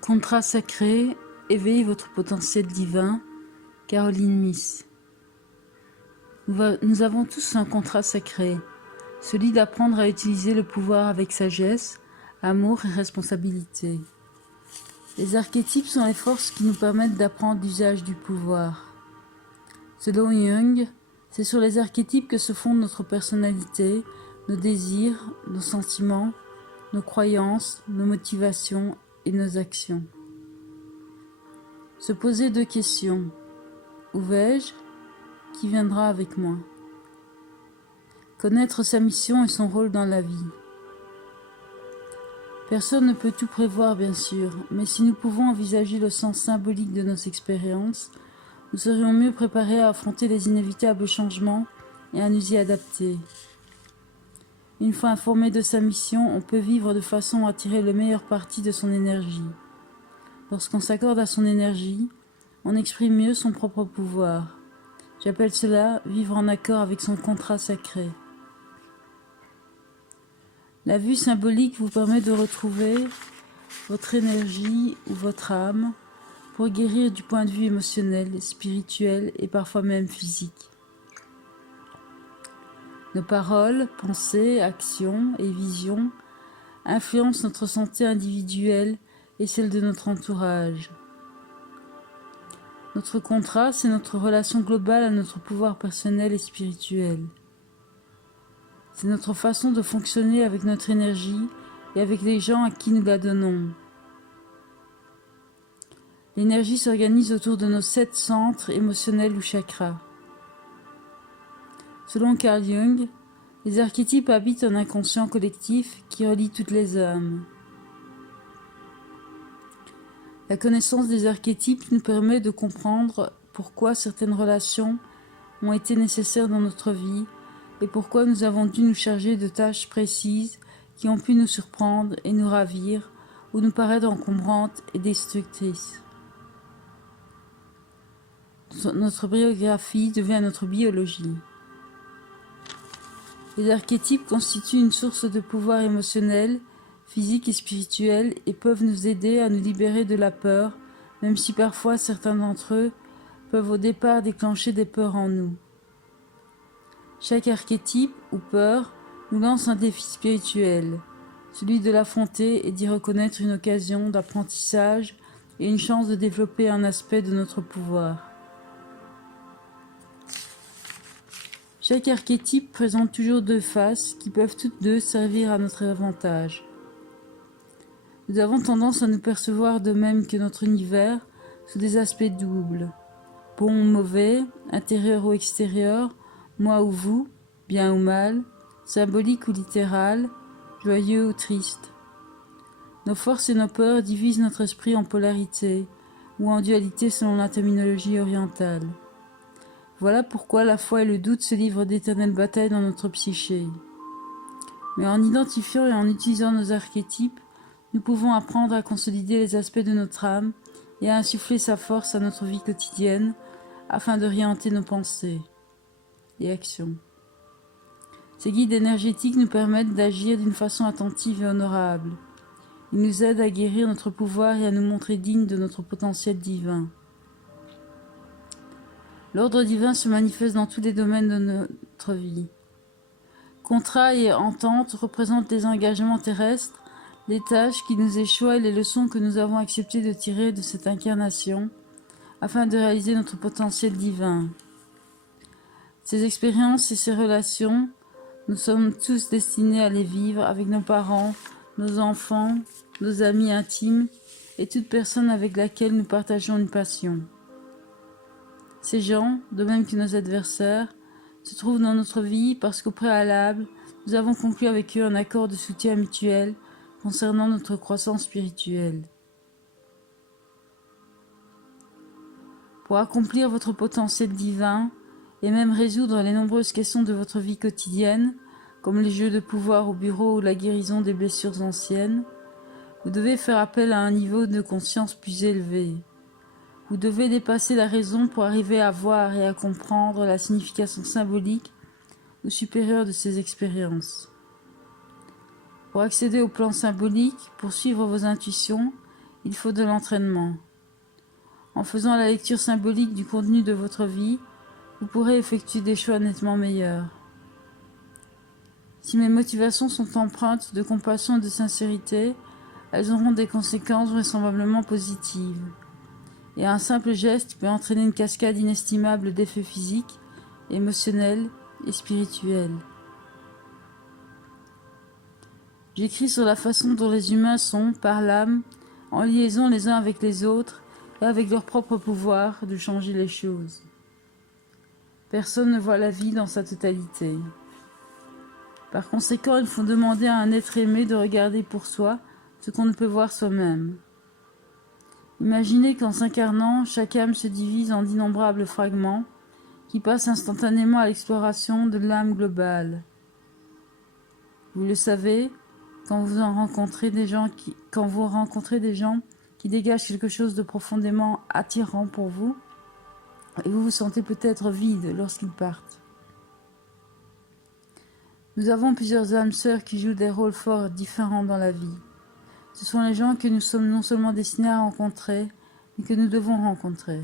Contrat sacré, éveillez votre potentiel divin. Caroline Myss. Nous avons tous un contrat sacré, celui d'apprendre à utiliser le pouvoir avec sagesse, amour et responsabilité. Les archétypes sont les forces qui nous permettent d'apprendre l'usage du pouvoir. Selon Jung, c'est sur les archétypes que se fonde notre personnalité, nos désirs, nos sentiments, nos croyances, nos motivations et nos actions. Se poser 2 questions. Où vais-je ? Qui viendra avec moi ? Connaître sa mission et son rôle dans la vie. Personne ne peut tout prévoir, bien sûr, mais si nous pouvons envisager le sens symbolique de nos expériences, nous serions mieux préparés à affronter les inévitables changements et à nous y adapter. Une fois informé de sa mission, on peut vivre de façon à tirer le meilleur parti de son énergie. Lorsqu'on s'accorde à son énergie, on exprime mieux son propre pouvoir. J'appelle cela vivre en accord avec son contrat sacré. La vue symbolique vous permet de retrouver votre énergie ou votre âme pour guérir du point de vue émotionnel, spirituel et parfois même physique. Nos paroles, pensées, actions et visions influencent notre santé individuelle et celle de notre entourage. Notre contrat, c'est notre relation globale à notre pouvoir personnel et spirituel. C'est notre façon de fonctionner avec notre énergie et avec les gens à qui nous la donnons. L'énergie s'organise autour de nos 7 centres émotionnels ou chakras. Selon Carl Jung, les archétypes habitent un inconscient collectif qui relie toutes les âmes. La connaissance des archétypes nous permet de comprendre pourquoi certaines relations ont été nécessaires dans notre vie et pourquoi nous avons dû nous charger de tâches précises qui ont pu nous surprendre et nous ravir ou nous paraître encombrantes et destructrices. Notre biographie devient notre biologie. Les archétypes constituent une source de pouvoir émotionnel, physique et spirituel et peuvent nous aider à nous libérer de la peur, même si parfois certains d'entre eux peuvent au départ déclencher des peurs en nous. Chaque archétype ou peur nous lance un défi spirituel, celui de l'affronter et d'y reconnaître une occasion d'apprentissage et une chance de développer un aspect de notre pouvoir. Chaque archétype présente toujours 2 faces qui peuvent toutes 2 servir à notre avantage. Nous avons tendance à nous percevoir de même que notre univers sous des aspects doubles, bon ou mauvais, intérieur ou extérieur, moi ou vous, bien ou mal, symbolique ou littéral, joyeux ou triste. Nos forces et nos peurs divisent notre esprit en polarités ou en dualité selon la terminologie orientale. Voilà pourquoi la foi et le doute se livrent d'éternelles batailles dans notre psyché. Mais en identifiant et en utilisant nos archétypes, nous pouvons apprendre à consolider les aspects de notre âme et à insuffler sa force à notre vie quotidienne afin d'orienter nos pensées et actions. Ces guides énergétiques nous permettent d'agir d'une façon attentive et honorable. Ils nous aident à guérir notre pouvoir et à nous montrer dignes de notre potentiel divin. L'ordre divin se manifeste dans tous les domaines de notre vie. Contrats et ententes représentent les engagements terrestres, les tâches qui nous échouent et les leçons que nous avons accepté de tirer de cette incarnation afin de réaliser notre potentiel divin. Ces expériences et ces relations, nous sommes tous destinés à les vivre avec nos parents, nos enfants, nos amis intimes et toute personne avec laquelle nous partageons une passion. Ces gens, de même que nos adversaires, se trouvent dans notre vie parce qu'au préalable, nous avons conclu avec eux un accord de soutien mutuel concernant notre croissance spirituelle. Pour accomplir votre potentiel divin et même résoudre les nombreuses questions de votre vie quotidienne, comme les jeux de pouvoir au bureau ou la guérison des blessures anciennes, vous devez faire appel à un niveau de conscience plus élevé. Vous devez dépasser la raison pour arriver à voir et à comprendre la signification symbolique ou supérieure de ces expériences. Pour accéder au plan symbolique, pour suivre vos intuitions il faut de l'entraînement. En faisant la lecture symbolique du contenu de votre vie, vous pourrez effectuer des choix nettement meilleurs. Si mes motivations sont empreintes de compassion et de sincérité, elles auront des conséquences vraisemblablement positives. Et un simple geste peut entraîner une cascade inestimable d'effets physiques, émotionnels et spirituels. J'écris sur la façon dont les humains sont, par l'âme, en liaison les uns avec les autres et avec leur propre pouvoir de changer les choses. Personne ne voit la vie dans sa totalité. Par conséquent, il faut demander à un être aimé de regarder pour soi ce qu'on ne peut voir soi-même. Imaginez qu'en s'incarnant, chaque âme se divise en d'innombrables fragments qui passent instantanément à l'exploration de l'âme globale. Vous le savez, quand vous rencontrez des gens qui dégagent quelque chose de profondément attirant pour vous, et vous vous sentez peut-être vide lorsqu'ils partent. Nous avons plusieurs âmes sœurs qui jouent des rôles fort différents dans la vie. Ce sont les gens que nous sommes non seulement destinés à rencontrer, mais que nous devons rencontrer.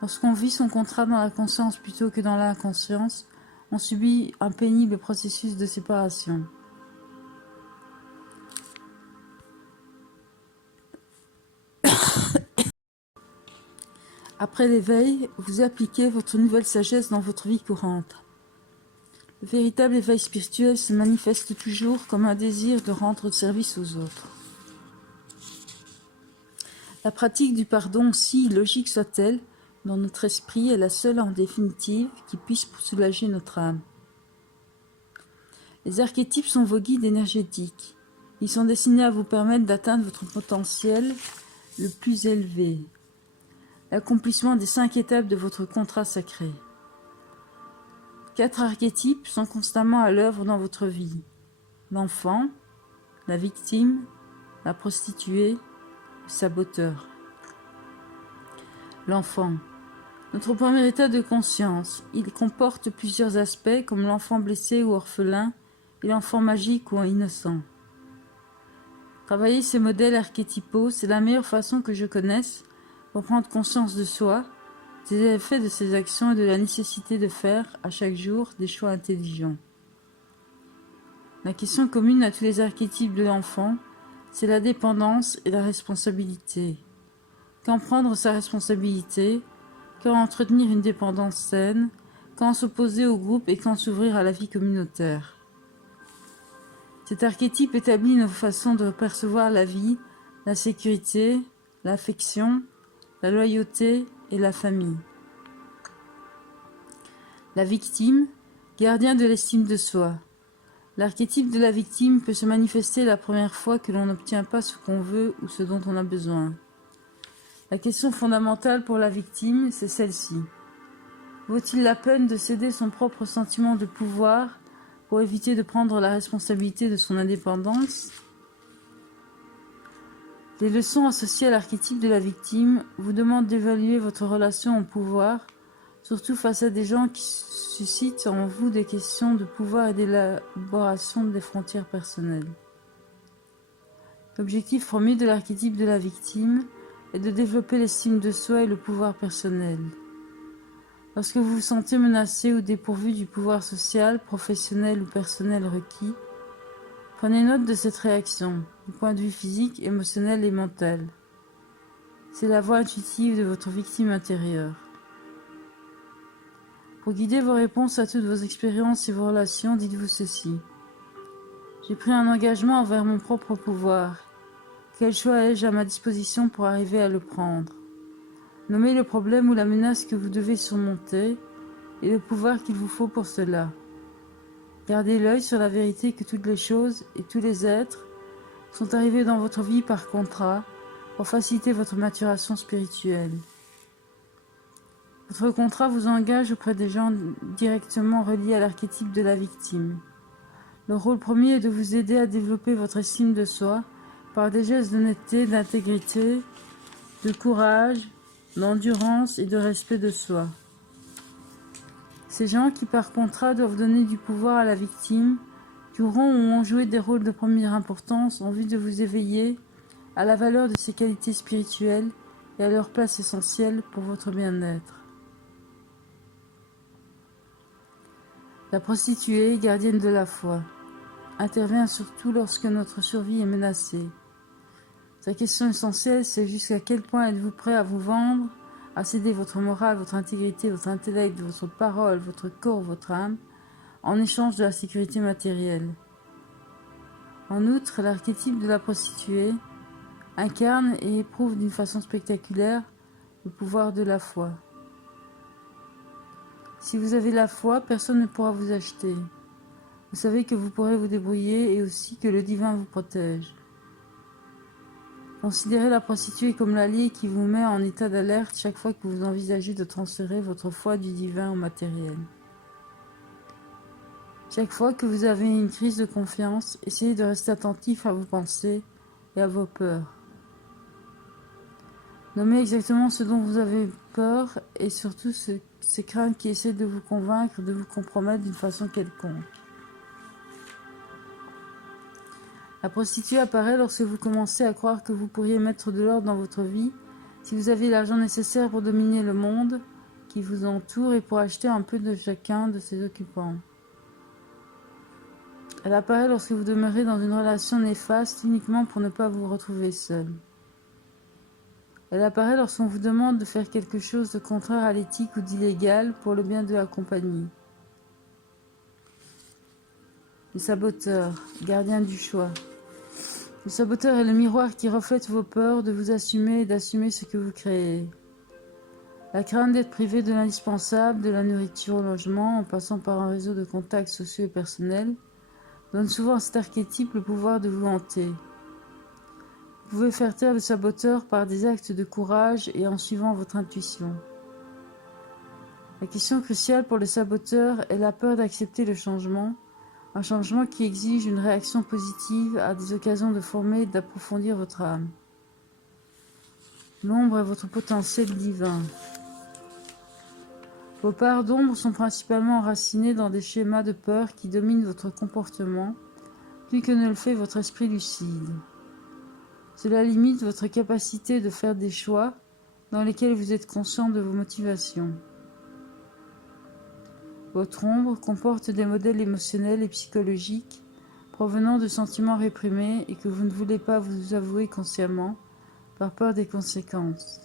Lorsqu'on vit son contrat dans la conscience plutôt que dans l'inconscience, on subit un pénible processus de séparation. Après l'éveil, vous appliquez votre nouvelle sagesse dans votre vie courante. Le véritable éveil spirituel se manifeste toujours comme un désir de rendre service aux autres. La pratique du pardon, si illogique soit-elle, dans notre esprit est la seule en définitive qui puisse soulager notre âme. Les archétypes sont vos guides énergétiques. Ils sont destinés à vous permettre d'atteindre votre potentiel le plus élevé, l'accomplissement des 5 étapes de votre contrat sacré. 4 archétypes sont constamment à l'œuvre dans votre vie. L'enfant, la victime, la prostituée, le saboteur. L'enfant. Notre premier état de conscience, il comporte plusieurs aspects comme l'enfant blessé ou orphelin et l'enfant magique ou innocent. Travailler ces modèles archétypaux, c'est la meilleure façon que je connaisse pour prendre conscience de soi, des effets de ses actions et de la nécessité de faire, à chaque jour, des choix intelligents. La question commune à tous les archétypes de l'enfant, c'est la dépendance et la responsabilité. Quand prendre sa responsabilité, quand entretenir une dépendance saine, quand s'opposer au groupe et quand s'ouvrir à la vie communautaire. Cet archétype établit nos façons de percevoir la vie, la sécurité, l'affection, la loyauté et la famille. La victime, gardien de l'estime de soi. L'archétype de la victime peut se manifester la première fois que l'on n'obtient pas ce qu'on veut ou ce dont on a besoin. La question fondamentale pour la victime, c'est celle-ci. Vaut-il la peine de céder son propre sentiment de pouvoir pour éviter de prendre la responsabilité de son indépendance ? Les leçons associées à l'archétype de la victime vous demandent d'évaluer votre relation au pouvoir, surtout face à des gens qui suscitent en vous des questions de pouvoir et d'élaboration des frontières personnelles. L'objectif premier de l'archétype de la victime est de développer l'estime de soi et le pouvoir personnel. Lorsque vous vous sentez menacé ou dépourvu du pouvoir social, professionnel ou personnel requis, prenez note de cette réaction, du point de vue physique, émotionnel et mental. C'est la voix intuitive de votre victime intérieure. Pour guider vos réponses à toutes vos expériences et vos relations, dites-vous ceci. J'ai pris un engagement envers mon propre pouvoir. Quel choix ai-je à ma disposition pour arriver à le prendre ? Nommez le problème ou la menace que vous devez surmonter et le pouvoir qu'il vous faut pour cela. Gardez l'œil sur la vérité que toutes les choses et tous les êtres sont arrivés dans votre vie par contrat pour faciliter votre maturation spirituelle. Votre contrat vous engage auprès des gens directement reliés à l'archétype de la victime. Le rôle premier est de vous aider à développer votre estime de soi par des gestes d'honnêteté, d'intégrité, de courage, d'endurance et de respect de soi. Ces gens qui par contrat doivent donner du pouvoir à la victime, joueront ou ont joué des rôles de première importance en vue de vous éveiller à la valeur de ces qualités spirituelles et à leur place essentielle pour votre bien-être. La prostituée, gardienne de la foi, intervient surtout lorsque notre survie est menacée. Sa question essentielle, c'est jusqu'à quel point êtes-vous prêt à vous vendre, à céder votre morale, votre intégrité, votre intellect, votre parole, votre corps, votre âme, en échange de la sécurité matérielle. En outre, l'archétype de la prostituée incarne et éprouve d'une façon spectaculaire le pouvoir de la foi. Si vous avez la foi, personne ne pourra vous acheter. Vous savez que vous pourrez vous débrouiller et aussi que le divin vous protège. Considérez la prostituée comme l'allié qui vous met en état d'alerte chaque fois que vous envisagez de transférer votre foi du divin au matériel. Chaque fois que vous avez une crise de confiance, essayez de rester attentif à vos pensées et à vos peurs. Nommez exactement ce dont vous avez peur et surtout ces craintes qui essaient de vous convaincre, de vous compromettre d'une façon quelconque. La prostituée apparaît lorsque vous commencez à croire que vous pourriez mettre de l'ordre dans votre vie si vous avez l'argent nécessaire pour dominer le monde qui vous entoure et pour acheter un peu de chacun de ses occupants. Elle apparaît lorsque vous demeurez dans une relation néfaste uniquement pour ne pas vous retrouver seul. Elle apparaît lorsqu'on vous demande de faire quelque chose de contraire à l'éthique ou d'illégal pour le bien de la compagnie. Le saboteur, gardien du choix. Le saboteur est le miroir qui reflète vos peurs de vous assumer et d'assumer ce que vous créez. La crainte d'être privé de l'indispensable, de la nourriture au logement, en passant par un réseau de contacts sociaux et personnels, donne souvent à cet archétype le pouvoir de vous hanter. Vous pouvez faire taire le saboteur par des actes de courage et en suivant votre intuition. La question cruciale pour le saboteur est la peur d'accepter le changement, un changement qui exige une réaction positive à des occasions de former et d'approfondir votre âme. L'ombre est votre potentiel divin. Vos parts d'ombre sont principalement enracinées dans des schémas de peur qui dominent votre comportement, plus que ne le fait votre esprit lucide. Cela limite votre capacité de faire des choix dans lesquels vous êtes conscient de vos motivations. Votre ombre comporte des modèles émotionnels et psychologiques provenant de sentiments réprimés et que vous ne voulez pas vous avouer consciemment par peur des conséquences.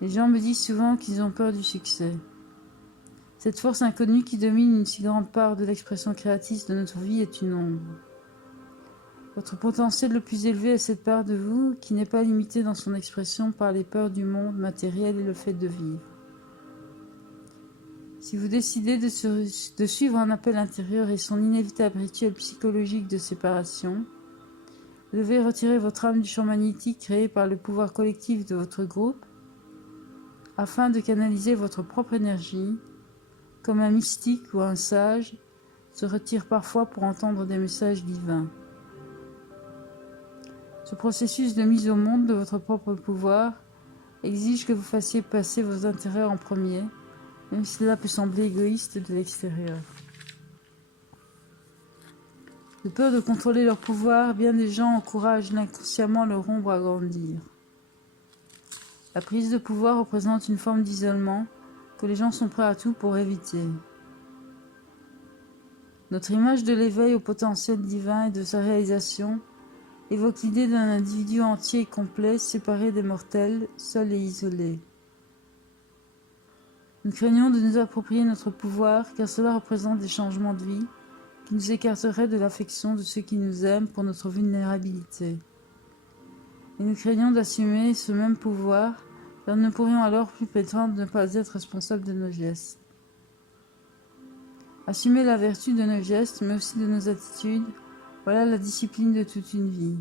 Les gens me disent souvent qu'ils ont peur du succès. Cette force inconnue qui domine une si grande part de l'expression créatrice de notre vie est une ombre. Votre potentiel le plus élevé est cette part de vous qui n'est pas limitée dans son expression par les peurs du monde matériel et le fait de vivre. Si vous décidez de suivre un appel intérieur et son inévitable rituel psychologique de séparation, vous devez retirer votre âme du champ magnétique créé par le pouvoir collectif de votre groupe afin de canaliser votre propre énergie, comme un mystique ou un sage se retire parfois pour entendre des messages divins. Ce processus de mise au monde de votre propre pouvoir exige que vous fassiez passer vos intérêts en premier, même si cela peut sembler égoïste de l'extérieur. De peur de contrôler leur pouvoir, bien des gens encouragent inconsciemment leur ombre à grandir. La prise de pouvoir représente une forme d'isolement que les gens sont prêts à tout pour éviter. Notre image de l'éveil au potentiel divin et de sa réalisation évoque l'idée d'un individu entier et complet, séparé des mortels, seul et isolé. Nous craignons de nous approprier notre pouvoir, car cela représente des changements de vie qui nous écarteraient de l'affection de ceux qui nous aiment pour notre vulnérabilité. Et nous craignons d'assumer ce même pouvoir, car nous ne pourrions alors plus prétendre ne pas être responsables de nos gestes. Assumer la vertu de nos gestes, mais aussi de nos attitudes, voilà la discipline de toute une vie.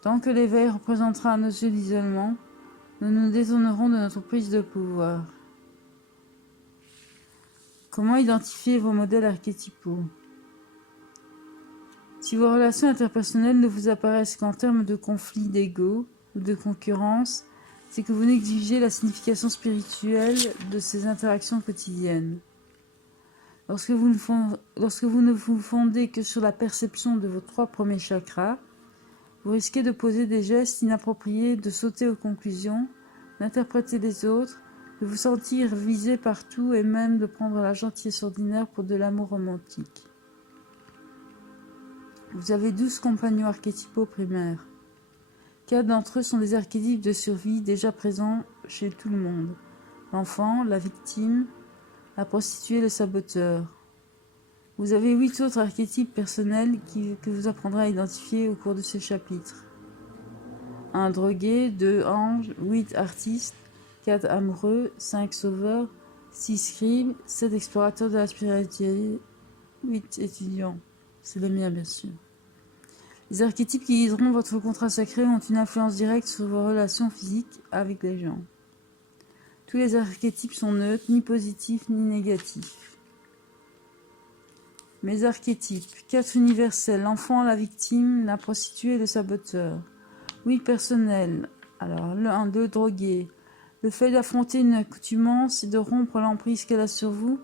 Tant que l'éveil représentera à nos yeux l'isolement, nous nous déshonorons de notre prise de pouvoir. Comment identifier vos modèles archétypaux? Si vos relations interpersonnelles ne vous apparaissent qu'en termes de conflits d'ego ou de concurrence, c'est que vous négligez la signification spirituelle de ces interactions quotidiennes. Lorsque vous ne vous fondez que sur la perception de vos 3 premiers chakras, vous risquez de poser des gestes inappropriés, de sauter aux conclusions, d'interpréter les autres, de vous sentir visé partout et même de prendre la gentillesse ordinaire pour de l'amour romantique. Vous avez 12 compagnons archétypaux primaires. 4 d'entre eux sont des archétypes de survie déjà présents chez tout le monde. L'enfant, la victime, la prostituée, le saboteur. Vous avez 8 autres archétypes personnels que vous apprendrez à identifier au cours de ce chapitre. 1 drogué, 2 anges, 8 artistes, 4 amoureux, 5 sauveurs, 6 scribes, 7 explorateurs de la spiritualité, 8 étudiants. C'est le mien, bien sûr. Les archétypes qui guideront votre contrat sacré ont une influence directe sur vos relations physiques avec les gens. Tous les archétypes sont neutres, ni positifs ni négatifs. Mes archétypes. 4 universels, l'enfant, la victime, la prostituée et le saboteur. 8 personnels. Alors, le 1, 2 drogué. Le fait d'affronter une accoutumance et de rompre l'emprise qu'elle a sur vous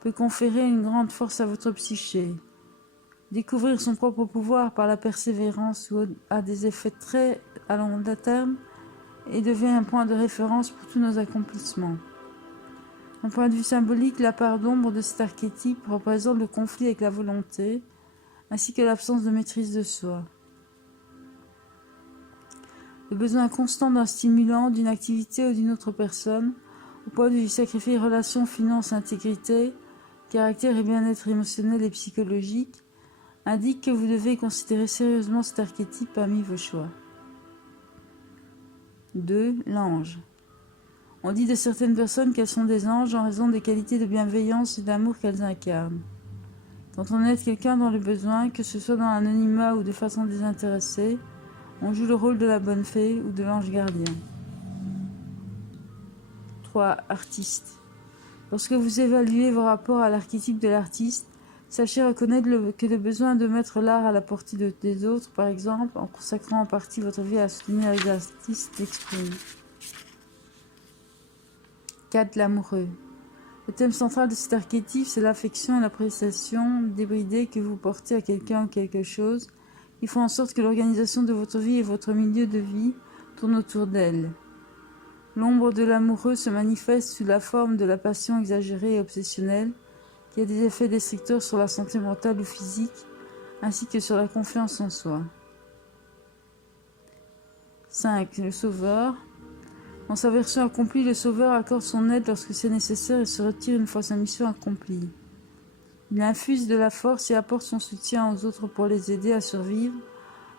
peut conférer une grande force à votre psyché. Découvrir son propre pouvoir par la persévérance a des effets très à long terme et devient un point de référence pour tous nos accomplissements. D'un point de vue symbolique, la part d'ombre de cet archétype représente le conflit avec la volonté, ainsi que l'absence de maîtrise de soi. Le besoin constant d'un stimulant, d'une activité ou d'une autre personne, au point de vue sacrifier relations, finances, intégrité, caractère et bien-être émotionnel et psychologique, indique que vous devez considérer sérieusement cet archétype parmi vos choix. 2. L'ange. On dit de certaines personnes qu'elles sont des anges en raison des qualités de bienveillance et d'amour qu'elles incarnent. Quand on aide quelqu'un dans le besoin, que ce soit dans l'anonymat ou de façon désintéressée, on joue le rôle de la bonne fée ou de l'ange gardien. 3. Artiste. Lorsque vous évaluez vos rapports à l'archétype de l'artiste, sachez reconnaître que le besoin de mettre l'art à la portée des autres, par exemple, en consacrant en partie votre vie à soutenir les artistes, l'exprime. 4. L'amoureux. Le thème central de cet archétype, c'est l'affection et l'appréciation débridée que vous portez à quelqu'un ou quelque chose, qui font en sorte que l'organisation de votre vie et votre milieu de vie tournent autour d'elle. L'ombre de l'amoureux se manifeste sous la forme de la passion exagérée et obsessionnelle, qui a des effets destructeurs sur la santé mentale ou physique, ainsi que sur la confiance en soi. 5. Le sauveur. Dans sa version accomplie, le sauveur accorde son aide lorsque c'est nécessaire et se retire une fois sa mission accomplie. Il infuse de la force et apporte son soutien aux autres pour les aider à survivre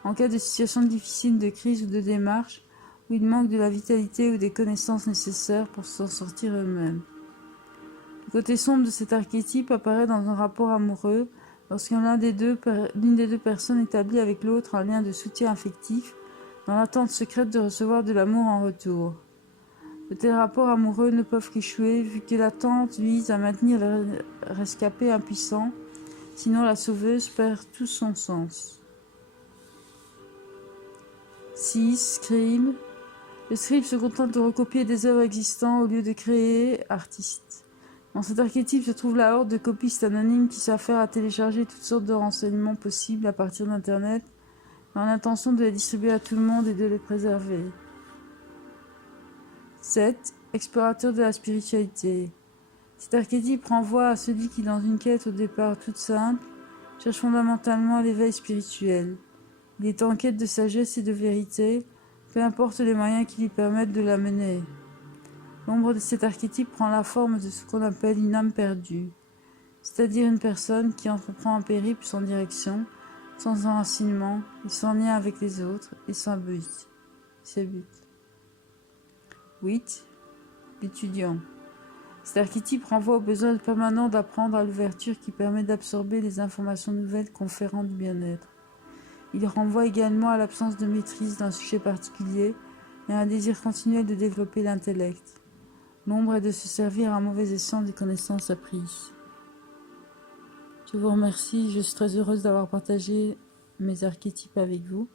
en cas de situation difficile, de crise ou de démarche, où ils manquent de la vitalité ou des connaissances nécessaires pour s'en sortir eux-mêmes. Le côté sombre de cet archétype apparaît dans un rapport amoureux lorsque l'une des deux personnes établit avec l'autre un lien de soutien affectif dans l'attente secrète de recevoir de l'amour en retour. De tels rapports amoureux ne peuvent qu'échouer vu que l'attente vise à maintenir le rescapé impuissant, sinon la sauveuse perd tout son sens. 6. Scribe. Le scribe se contente de recopier des œuvres existantes au lieu de créer, artiste. Dans cet archétype se trouve la horde de copistes anonymes qui s'affairent à télécharger toutes sortes de renseignements possibles à partir d'Internet dans l'intention de les distribuer à tout le monde et de les préserver. 7. Explorateur de la spiritualité. Cet archétype renvoie à celui qui, dans une quête au départ toute simple, cherche fondamentalement l'éveil spirituel. Il est en quête de sagesse et de vérité, peu importe les moyens qui lui permettent de la mener. L'ombre de cet archétype prend la forme de ce qu'on appelle une âme perdue, c'est-à-dire une personne qui entreprend un périple sans direction, sans enracinement, et sans lien avec les autres, et sans but. C'est but. 8. L'étudiant. Cet archétype renvoie au besoin permanent d'apprendre à l'ouverture qui permet d'absorber les informations nouvelles conférant du bien-être. Il renvoie également à l'absence de maîtrise d'un sujet particulier et à un désir continuel de développer l'intellect. L'ombre est de se servir à mauvais escient des connaissances apprises. Je vous remercie, je suis très heureuse d'avoir partagé mes archétypes avec vous.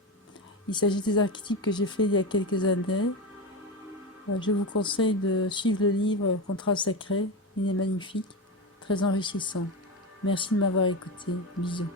Il s'agit des archétypes que j'ai fait il y a quelques années. Je vous conseille de suivre le livre Contrat sacré, il est magnifique, très enrichissant. Merci de m'avoir écouté. Bisous.